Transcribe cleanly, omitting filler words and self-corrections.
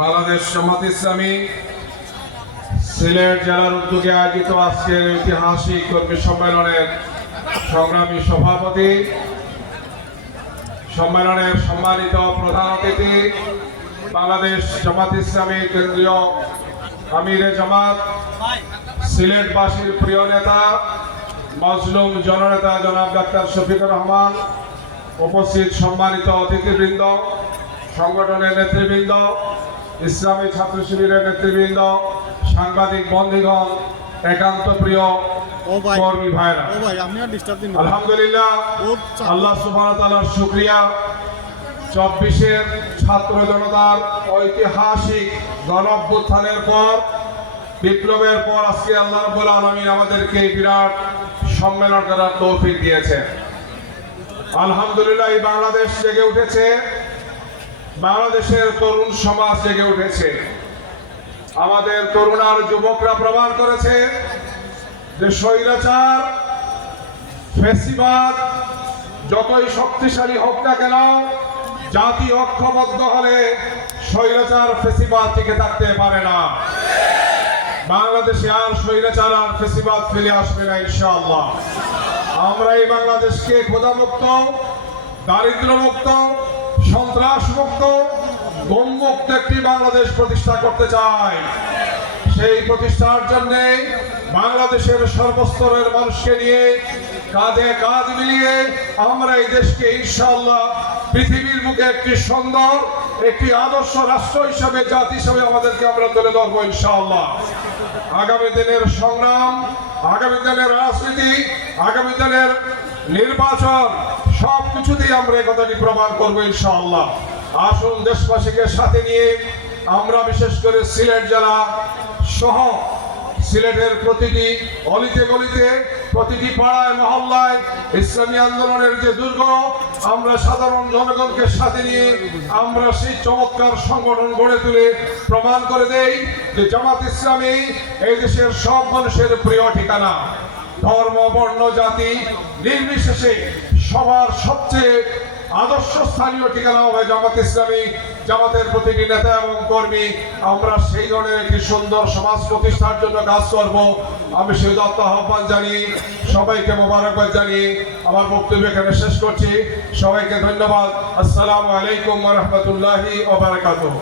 বাংলাদেশ জামাত ইসলামী সিলেট জেলার উদ্যোগে আয়োজিত আজকের ঐতিহাসিক কর্মী সম্মেলনের সংগ্রামী সভাপতি, সম্মেলনের সম্মানিত প্রধান অতিথি, বাংলাদেশ জামাত ইসলামী কেন্দ্রীয় আমিরে জামাত, সিলেটবাসীর প্রিয় নেতা, মজলুম জননেতা জনাব ডাক্তার শফিকুর রহমান, উপস্থিত সম্মানিত অতিথিবৃন্দ, সংগঠনের নেতৃবৃন্দ, ইসলামী ছাত্র শিবিরের নেতৃবৃন্দ, সাংবাদিক বন্ধুগণ, একান্ত প্রিয় কর্মী ভাইরা, আলহামদুলিল্লাহ আল্লাহ সুবহানাহু ওয়া তাআলার শুকরিয়া। 24-এর ছাত্র জনতার ঐতিহাসিক গণঅভ্যুত্থানের পর, বিপ্লবের পর আজকে আল্লাহ রাব্বুল আলামিন আমাদেরকে বিরাট সম্মেলন করার তৌফিক দিয়েছে। আলহামদুলিল্লাহ বাংলাদেশ জেগে উঠেছে, বাংলাদেশের তরুণ সমাজ জেগে উঠেছে। আমাদের তরুণ আর যুবকরা প্রমাণ করেছে যে স্বৈরাচার ফ্যাসিবাদ যতই শক্তিশালী হোক না কেন, জাতি ঐক্যবদ্ধ হলে স্বৈরাচার ফ্যাসিবাদ টিকে থাকতে পারে না। বাংলাদেশে আর স্বৈরাচার আর ফ্যাসিবাদ ফিরে আসবে না ইনশাআল্লাহ। আমরা এই বাংলাদেশকে ক্ষুধামুক্ত, দারিদ্র্যমুক্ত, সন্ত্রাসমুক্ত, গমমুক্ত একটি বাংলাদেশ প্রতিষ্ঠা করতে চাই। সেই প্রতিষ্ঠার জন্য বাংলাদেশের সর্বস্তরের মানুষকে নিয়ে কাঁধে কাঁধ মিলিয়ে আমরা এই দেশকে ইনশাআল্লাহ পৃথিবীর বুকে একটি সুন্দর, একটি আদর্শ রাষ্ট্র হিসাবে, জাতি হিসাবে আমাদেরকে আমরা তুলে ধরবো ইনশাআল্লাহ। আগামী দিনের সংগ্রাম, আগামী দিনের রাজনীতি, আগামী দিনের নির্বাচন, সব কিছুতেই আমরা এই কথাটি প্রমাণ করবো ইনশাআল্লাহ। আসুন দেশবাসীকে সাথে নিয়ে আমরা বিশেষ করে সিলেট জেলা সহ সিলেটের প্রতিটি অলিতে গলিতে, প্রতিটি পাড়ায় মহল্লায় ইসলামী আন্দোলনের যে দুর্গ, আমরা সাধারণ জনগণকে সাথে নিয়ে আমরা সেই চমৎকার সংগঠন গড়ে তুলে প্রমাণ করে দেই যে জামাত ইসলামী এই দেশের সব মানুষের প্রিয় ঠিকানা। ধর্ম, বর্ণ, জাতি নির্বিশেষে সবার সবচেয়ে আদর্শ স্থানীয় ঠিকানা হবে জামাত ইসলামী। জামাতের প্রতিটি নেতা এবং কর্মী আমরা সেই ধরনের একটি সুন্দর সমাজ প্রতিষ্ঠার জন্য কাজ করব। আমি সেই দত্ত আহ্বান জানিয়ে সবাইকে মোবারকবাদ জানিয়ে আমার বক্তব্য এখানে শেষ করছি। সবাইকে ধন্যবাদ। আসসালামু আলাইকুম ওয়া রাহমাতুল্লাহি ওয়া বারাকাতুহু।